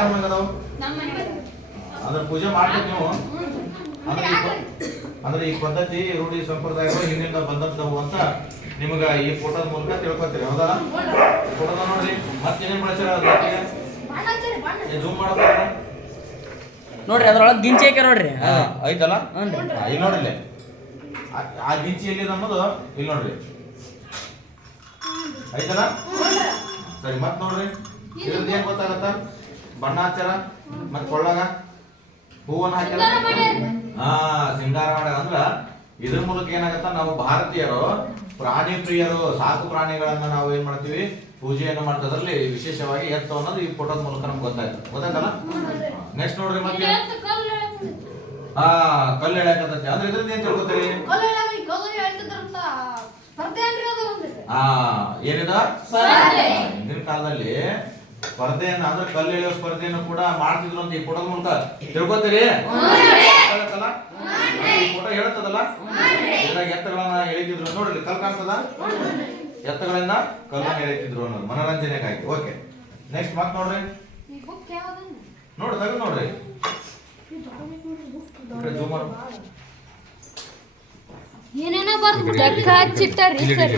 ಯಾರ ಮನೆಗೆ ಅದಾವ? ಅದ್ರ ಪೂಜೆ ಮಾಡ್ತೀವಿ ನೀವು. ಅಂದ್ರೆ ಈ ಪದ್ಧತಿ ರೂಢಿ ಸಂಪ್ರದಾಯಗಳು ಹಿಂದಿನಿಂದ ಬಂದಂತವು ಅಂತ ನಿಮ್ಗ ಈ ಫೋಟೋದ ಮೂಲಕ ತಿಳ್ಕೊತೀರಿ. ಹೌದಾ? ಫೋಟೋದ ನೋಡ್ರಿ. ಮತ್ತೇನೇನ್ ಬಳಸಿರ ಜೂಮ್ ಮಾಡೋ ನೋಡ್ರಿ, ಅದ್ರೊಳಗೆ ಗಿಂಚಿ ಹಾಕ್ಯಾರ ನೋಡ್ರಿ. ಐತಲ್ಲ, ಇಲ್ಲಿ ನೋಡ್ರಿ. ಆ ಗಿಂಚಿ ಎಲ್ಲಿದೆ ಅನ್ನೋದು ಇಲ್ಲಿ ನೋಡ್ರಿ, ಐತಲ್ಲ. ಸರಿ, ಮತ್ ನೋಡ್ರಿ, ಇದ್ರದ್ದು ಏನ್ ಗೊತ್ತಾಗತ್ತ? ಬಣ್ಣ ಹಚ್ಚಾರ, ಮತ್ ಕೊಳ್ಳಾಗ ಹೂವನ್ನ ಹಾಕ್ಯಾರ. ಸಿಂಗಾರ ಮಾಡ್ಯಾರ. ಅಂದ್ರ ಇದ್ರ ಮೂಲಕ ಏನಾಗತ್ತ, ನಾವು ಭಾರತೀಯರು ಪ್ರಾಣಿ ಪ್ರಿಯರು, ಸಾಕು ಪ್ರಾಣಿಗಳನ್ನ ನಾವು ಏನ್ ಮಾಡ್ತೀವಿ, ಪೂಜೆಯನ್ನು ಮಾಡ್ತದ್ರಲ್ಲಿ ವಿಶೇಷವಾಗಿ ಎತ್ತು ಅನ್ನೋದು ಈ ಫೋಟೋದ ಮೂಲಕ ನಮ್ಗೆ ಗೊತ್ತಾಯ್ತಲ್ಲ. ನೆಕ್ಸ್ಟ್ ನೋಡ್ರಿ, ಮತ್ತೆ ಕಲ್ಲು ಎಳ್ಯಾಕತ್ತೈತಿ. ಅಂದ್ರೆ ಇದ್ರಿಂದ ಏನ್ ತಿಳ್ಕೊತೀರಿ? ಏನಿದ ಹಿಂದಿನ ಕಾಲದಲ್ಲಿ ಸ್ಪರ್ಧೆಯನ್ನ, ಅಂದ್ರೆ ಕಲ್ಲು ಎಳೆಯೋ ಸ್ಪರ್ಧೆಯನ್ನು ಕೂಡ ಮಾಡ್ತಿದ್ರು ಅಂತ ಈ ಫೋಟೋದ ಮೂಲಕ ತಿಳ್ಕೊತೀರಿ. ಈ ಫೋಟೋ ಹೇಳ್ತದಲ್ಲ, ಇದ್ರಾಗ ಎತ್ತುಗಳನ್ನ ಎಳಿತಿದ್ರು. ನೋಡ್ರಿ, ಕಲ್ ಕಾಣ್ತದ, ಎತ್ತುಗಳಿಂದ ಕಲ್ಲನ್ನ ಎಳಿತಿದ್ರು ಅನ್ನೋದು ಮನೋರಂಜನೆಗಾಗಿ. ಓಕೆ, ನೆಕ್ಸ್ಟ್ ಮತ್ ನೋಡ್ರಿ, ನೋಡ್ರಿ ತೆಗೆದು ನೋಡ್ರಿ. ಏನೇನೋ ಬರ್ದು ಲೆಕ್ಕ ಹಚ್ಚಿಟ್ಟಾರಿ ಸರ್.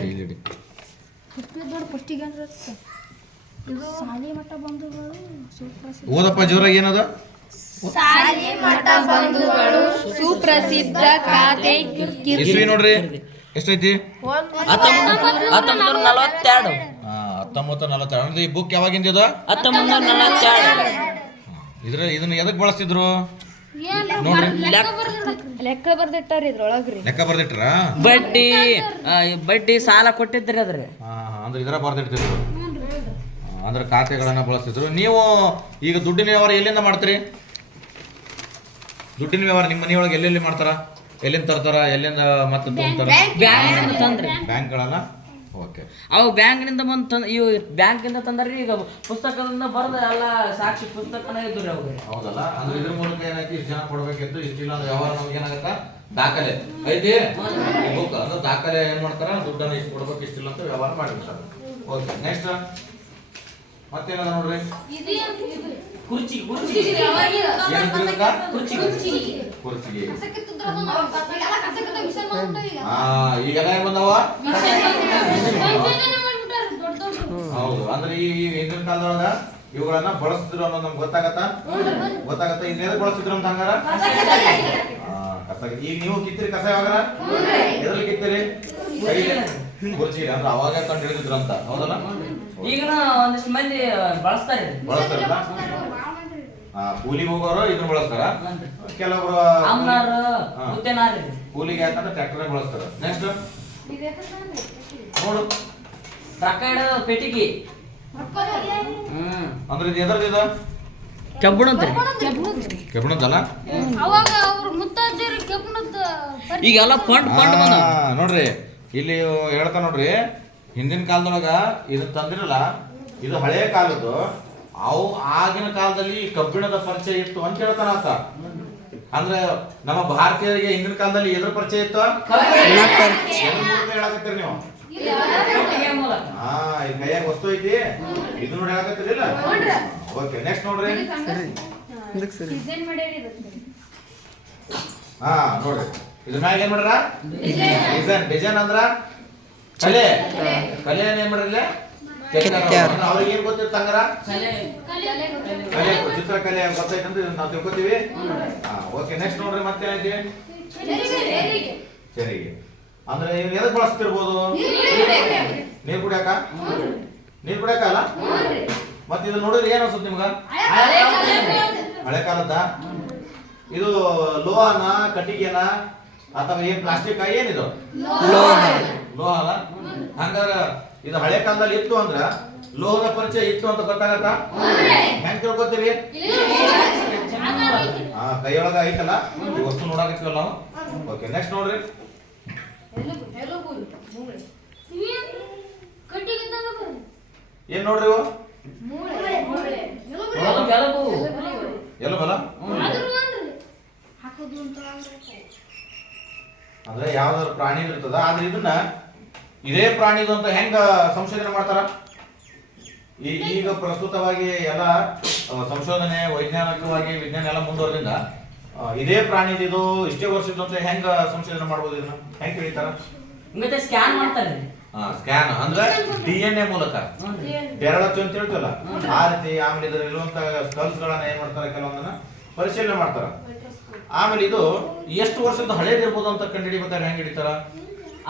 ಓದಪ್ಪ ಜೋರಾಗಿ. ಏನದ? ಸಾಲಿಮಠ ಬಂಧುಗಳು ಸುಪ್ರಸಿದ್ಧ ಖಾತೆ ಇಸ್ವಿ ನೋಡ್ರಿ ಎಷ್ಟೈತಿ? 1942. 1942. ಅಂದ್ರೆ ಈ ಬುಕ್ ಯಾವಾಗಿಂದ ಇದು? 1942. ಇದನ್ನ ಎದಕ್ ಬಳಸ್ತಿದ್ರು ನೋಡ್ರಿ? ಲೆಕ್ಕ ಬರ್ದಿಟ್ಟಾರ ಇದ್ರೊಳಗ್ರಿ. ಲೆಕ್ಕ ಬರ್ದಿಟ್ರ? ಬಡ್ಡಿ ಸಾಲ ಕೊಟ್ಟಿದ್ರಿ ಅದ್ರಿ. ಅಂದ್ರೆ ಇದರ ಬರ್ದಿಟ್ಟಿದ್ರು. ಅಂದ್ರೆ ಖಾತೆಗಳನ್ನ ಬಳಸ್ತಿದ್ರು. ನೀವು ಈಗ ದುಡ್ಡಿನ ವ್ಯವಹಾರ ಎಲ್ಲಿಂದ ಮಾಡ್ತೀರಿ? ದುಡ್ಡಿನ ವ್ಯವಹಾರ ನಿಮ್ಮ ಮನೆಯೊಳಗೆ ಎಲ್ಲೆಲ್ಲಿ ಮಾಡ್ತಾರ? ಎಲ್ಲಿಂದ ತರ್ತಾರ? ಎಲ್ಲಿಂದ ಮತ್ತೆ ತಗೊಂತಾರ? ಬ್ಯಾಂಕ್ನಿಂದ ತಂದ್ರಿ. ಬ್ಯಾಂಕ್ಗಳನ್ನ? ಓಕೆ. ಅವು ಬ್ಯಾಂಕ್ನಿಂದ ಬಂದು ಇವು ಬ್ಯಾಂಕಿಂದ ತಂದ್ರಿ. ಈಗ ಪುಸ್ತಕದಿಂದ ಬರೆದ ಎಲ್ಲ ಸಾಕ್ಷಿ ಪುಸ್ತಕನ ಇದ್ರು ಅವ್ರಿಗೆ. ಹೌದಲ್ಲ? ಅಂದ್ರೆ ಇದ್ರ ಮೂಲಕ ಏನಾಯ್ತು, ಇಷ್ಟು ಜನ ಕೊಡ್ಬೇಕಿತ್ತು, ಇಷ್ಟಿಲ್ಲ ಅಂದ್ರೆ ವ್ಯವಹಾರ ನಮ್ಗೆ ಏನಾಗತ್ತ, ದಾಖಲೆ ಐತಿ. ಈ ಬುಕ್ ಅಂದ್ರೆ ದಾಖಲೆ ಏನ್ ಮಾಡ್ತಾರ, ದುಡ್ಡನ್ನ ಇಷ್ಟು ಕೊಡ್ಬೇಕು, ಇಷ್ಟಿಲ್ಲ ಅಂತ ವ್ಯವಹಾರ ಮಾಡಿರ್ತಾರ. ಓಕೆ, ನೆಕ್ಸ್ಟ್ ಮತ್ತೇನದ ನೋಡ್ರಿ? ಕುರ್ಚಿ ಕುರ್ಚಿಗೆ ಈಗೆಲ್ಲ ಏನ್ ಬಂದವ? ಹೌದು. ಅಂದ್ರೆ ಈ ಹಿಂದಿನ ಕಾಲದೊಳಗ ಇವುಗಳನ್ನ ಬಳಸ್ತಿದ್ರು ಅನ್ನೋದು ನಮ್ಗೆ ಗೊತ್ತಾಗತ್ತ. ಇನ್ನೇನು ಬಳಸ್ತಿದ್ರು ಅಂತ ಹಂಗಾರ? ಕಸ. ಈಗ ನೀವು ಕಿತ್ತಿರಿ ಕಸ ಯಾವಾಗಾರ? ಎದ್ರಲ್ಲಿ ಕಿತ್ತಿರಿ? ಕುರ್ಚಿ. ಅಂದ್ರೆ ಅವಾಗ ಕಂಡು ಹಿಡಿದಿದ್ರು ಅಂತ. ಹೌದಲ್ಲ? ಈಗ ಒಂದಿಷ್ಟು ಮಂದಿ ಬಳಸ್ತಾರಲ್ಲ. ಕೂಲಿಗೆ ಹೋಗೋರು ಇದನ್ನ ಬಳಸ್ತಾರ. ಕೆಲವರು ಕೂಲಿಗೆ ಯಾಕಂದ್ರೆ ಟ್ರ್ಯಾಕ್ಟರ್ ಬಳಸ್ತಾರ. ನೆಕ್ಸ್ಟ್ ನೋಡು, ರೊಕ್ಕ ಇಡೋದು ಪೆಟ್ಟಿಗೆ. ಅಂದ್ರೆ ಇದು ಎದರ್ದಿದ? ಕೆಬ್ಬಣದ್ರಿ. ಕೆಬ್ಬಣದಲ್ಲ? ಈಗೆಲ್ಲ ಫಂಡ್ ನೋಡ್ರಿ, ಇಲ್ಲಿ ಹೇಳ್ತಾ ನೋಡ್ರಿ, ಹಿಂದಿನ ಕಾಲದೊಳಗ ಇದು ತಂದಿರಲ್ಲ, ಇದು ಹಳೆಯ ಕಾಲದ್ದು. ಅವು ಆಗಿನ ಕಾಲದಲ್ಲಿ ಕಬ್ಬಿಣದ ಪರಿಚಯ ಇತ್ತು ಅಂತ ಹೇಳ್ತಾನ ಆತ. ಅಂದ್ರೆ ನಮ್ಮ ಭಾರತೀಯರಿಗೆ ಹಿಂದಿನ ಕಾಲದಲ್ಲಿ ಎದ್ರ ಪರಿಚಯ ಇತ್ತು? ಹೇಳಕತ್ತೀರಿ ನೀವು? ಈ ಕೈಯಾಗ ವಸ್ತು ಐತಿ, ಇದು ನೋಡಿ ಹೇಳಕತ್ತೀರಿಲ್ಲ? ಓಕೆ, ನೆಕ್ಸ್ಟ್ ನೋಡ್ರಿ. ನೋಡ್ರಿ, ಇದ್ರ ಮ್ಯಾಗ ಏನ್ ಮಾಡ್ರ? ಡಿಸೈನ್ ಅಂದ್ರ ಕಲೆ. ಕಲೆ ಏನ್ ಮಾಡ್ರಿ? ಅವ್ರಿಗೆ ಏನ್ ಗೊತ್ತಿರ್ತಂಗಾರ? ಕಲೆ, ಚಿತ್ರಕಲೆ ಗೊತ್ತೈತಂತ ನಾವು ತಿಳ್ಕೊತೀವಿ. ಓಕೆ, ನೆಕ್ಸ್ಟ್ ನೋಡ್ರಿ, ಮತ್ತೆ ಚರಿಗೆ. ಅಂದ್ರೆ ಇವ್ನ ಎದಕ್ ಬಳಸ್ತಿರ್ಬೋದು? ನೀರ್ ಕುಡಿಯಾಕ? ನೀರ್ ಕುಡಿಯಾಕ ಅಲ್ಲ? ಮತ್ತೆ ಇದು ನೋಡಿದ್ರೆ ಏನ್ ಅನ್ಸುತ್ತೆ ನಿಮ್ಗ? ಹಳೆ ಕಾಲದ ಇದು ಲೋಹನ, ಕಟ್ಟಿಗೆನ, ಅಥವಾ ಏನ್ ಪ್ಲಾಸ್ಟಿಕ್? ಏನಿದು? ಲೋಹ ಅಲ್ಲ? ಹಂಗಾರ ಇದು ಹಳೆ ಕಾಲದಲ್ಲಿ ಇತ್ತು ಅಂದ್ರ ಲೋಹದ ಪರಿಚಯ ಇತ್ತು ಅಂತ ಗೊತ್ತಾಗತ್ತ? ಹೆಂಗ್ ತಿಳ್ಕೊತೀರಿ? ಕೈಯೊಳಗ ಐತಲ್ಲ ಈ ವಸ್ತು ನೋಡಾಕತ್ತೀವಲ್ಲ ನಾವು. ಓಕೆ, ನೆಕ್ಸ್ಟ್ ನೋಡ್ರಿ. ಏನ್ ನೋಡ್ರಿ ಇವು? ಎಲ್ಲ ಬಲ? ಅಂದ್ರೆ ಯಾವ್ದಾದ್ರು ಪ್ರಾಣಿ ಇರ್ತದ. ಆದ್ರೆ ಇದನ್ನ ಇದೇ ಪ್ರಾಣಿದು ಅಂತ ಹೆಂಗ ಸಂಶೋಧನೆ ಮಾಡ್ತಾರ? ಈಗ ಪ್ರಸ್ತುತವಾಗಿ ಎಲ್ಲ ಸಂಶೋಧನೆ ವೈಜ್ಞಾನಿಕವಾಗಿ ವಿಜ್ಞಾನ ಎಲ್ಲ ಮುಂದುವರೆದಿಂದ ಇದೇ ಪ್ರಾಣಿದು ಇದು ಇಷ್ಟೇ ವರ್ಷದ್ದು ಅಂತ ಹೆಂಗ ಸಂಶೋಧನೆ ಮಾಡ್ಬೋದು ಇದನ್ನ ಹೆಂಗ್ ತಿಳಿತಾರ? ಮತ್ತೆ ಸ್ಕ್ಯಾನ್ ಮಾಡ್ತಾರೆ. ಸ್ಕ್ಯಾನ್ ಅಂದ್ರೆ DNA ಮೂಲಕ ಬೆರಳಚ್ಚು ಅಂತ ಹೇಳ್ತೀವಲ್ಲ ಆ ರೀತಿ. ಆಮೇಲೆ ಇದ್ರ ಇರುವಂತ ಸ್ಕಲ್ಸ್ ಗಳನ್ನ ಏನ್ ಮಾಡ್ತಾರೆ, ಕೆಲವೊಂದನ್ನ ಪರಿಶೀಲನೆ ಮಾಡ್ತಾರ. ಆಮೇಲೆ ಇದು ಎಷ್ಟು ವರ್ಷದ ಹಳೇದಿರ್ಬೋದು ಅಂತ ಕಂಡುಹಿಡಿಬೇಕಾದ್ರೆ ಹೆಂಗ್ ಹಿಡಿತಾರ?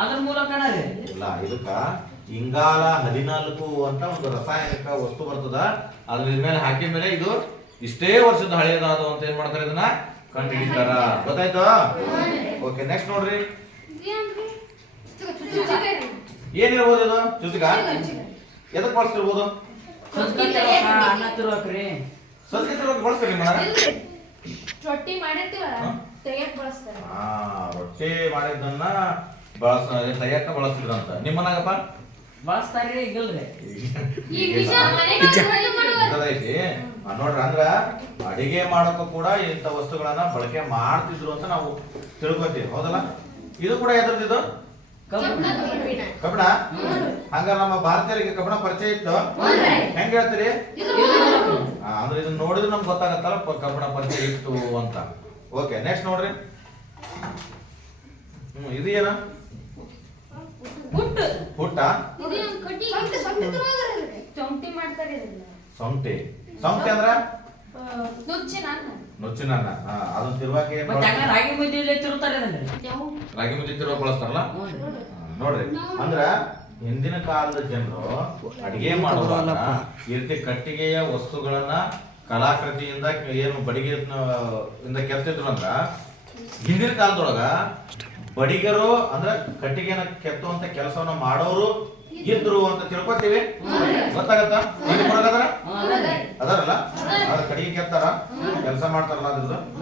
ಅದ್ರ ಮೂಲಕನ ರೀ. ಇಲ್ಲ, ಇದಕ್ಕ ಇಂಗಾಲ 14 ಅಂತ ಒಂದು ರಾಸಾಯನಿಕ ವಸ್ತು ಬರ್ತದ. ಅದ್ರ ಮೇಲೆ ಹಾಕಿದ ಮೇಲೆ ಇದು ಇಷ್ಟೇ ವರ್ಷದ ಹಳೇದಾದು ಅಂತ ಏನ್ ಮಾಡ್ತಾರೆ, ಇದನ್ನ ಕಂಡು ಹಿಡಿತಾರ. ಗೊತ್ತಾಯ್ತು? ಓಕೆ, ನೆಕ್ಸ್ಟ್ ನೋಡ್ರಿ. ಏನಿರ್ಬೋದು ಇದು? ಚುಚ್ಚಿಗ ಎದಕ್ ಬಳಸ್ತಿರ್ಬೋದು? ಅನ್ನ ತಿರ್ಬೇಕ್ರಿ. ಸಜ್ಜಿ ತಿರ್ಬೇಕು ಬಳಸ್ತೀರಿ ನಿಮ್ಮ ಮನೆಯಾಗ? ರೊಟ್ಟಿ ಮಾಡಿರ್ತೀವಲ್ಲ ತೆಗಿಯಕ್ ಬಳಸ್ತಾರೆ. ರೊಟ್ಟಿ ಮಾಡಿದ್ದನ್ನ ತೆಗಿಯಕ್ಕ ಬಳಸ್ತಿದ್ರಂತ. ನಿಮ್ಮ ಮನಾಗಪ್ಪ ಬಳಸ್ತಾರ್ರಿ, ಈಗಿಲ್ರಿ. ಐತಿ ನೋಡ್ರಿ. ಅಂದ್ರ ಅಡಿಗೆ ಮಾಡಕ್ಕೂ ಕೂಡ ಇಂಥ ವಸ್ತುಗಳನ್ನ ಬಳಕೆ ಮಾಡ್ತಿದ್ರು ಅಂತ ನಾವು ತಿಳ್ಕೊತೀವಿ, ಹೌದಲ್ಲ? ಇದು ಕೂಡ ಎದ್ರದ್ದು ಕಬ್ಬಣ. ಹಂಗ ನಮ್ಮ ಭಾರತೀಯರಿಗೆ ಕಬ್ಬಣ ಪರಿಚಯ ಇತ್ತು. ಹೆಂಗ್ ಹೇಳ್ತೀರಿ? ಅಂದ್ರೆ ಇದನ್ನ ನೋಡಿದ್ರೆ ನಮ್ಗೆ ಗೊತ್ತಾಗತ್ತಲ್ಲ ಕಬ್ಬಣ ಪರಿಚಯ ಇತ್ತು ಅಂತ. ಓಕೆ, ನೆಕ್ಸ್ಟ್ ನೋಡ್ರಿ. ಇದು ಏನ? ಹುಟ್ಟ. ಚೊಂಟಿ ಮಾಡ್ತಾರೆ. ಸೊಂಟಿ. ಸೊಂಟಿ ಅಂದ್ರ ನುಚ್ಚಿನ ಅನ್ನ. ಅದನ್ನ ತಿರುವಾಕೆ ರಾಗಿ ಮುದ್ದೆ ತಿರುತ್ತಾರೆ. ರಾಗಿ ಮುದ್ದೆ ತಿರುವಾಗ ಬಳಸ್ತಾರಲ್ಲ. ನೋಡ್ರಿ, ಅಂದ್ರ ಹಿಂದಿನ ಕಾಲದ ಜನರು ಅಡಿಗೆ ಮಾಡುವಾಗ ಈ ರೀತಿ ಕಟ್ಟಿಗೆಯ ವಸ್ತುಗಳನ್ನ ಕಲಾಕೃತಿಯಿಂದ ಏನು ಬಡಿಗೆ ಇಂದ ಕೆತ್ತಿದ್ರು ಅಂದ್ರ ಹಿಂದಿನ ಕಾಲದೊಳಗ ಬಡಿಗರು ಅಂದ್ರ ಕಟ್ಟಿಗೆನ ಕೆತ್ತುವಂತ ಕೆಲಸವನ್ನ ಮಾಡೋರು ಇದ್ರು ಅಂತ ತಿಳ್ಕೊತೀವಿ. ಗೊತ್ತಾಗತ್ತ? ಅದಾರಲ್ಲ, ಕಟ್ಟಿಗೆ ಕೆತ್ತಾರ, ಕೆಲಸ ಮಾಡ್ತಾರಲ್ಲ ಅದ್ರದ್ದು.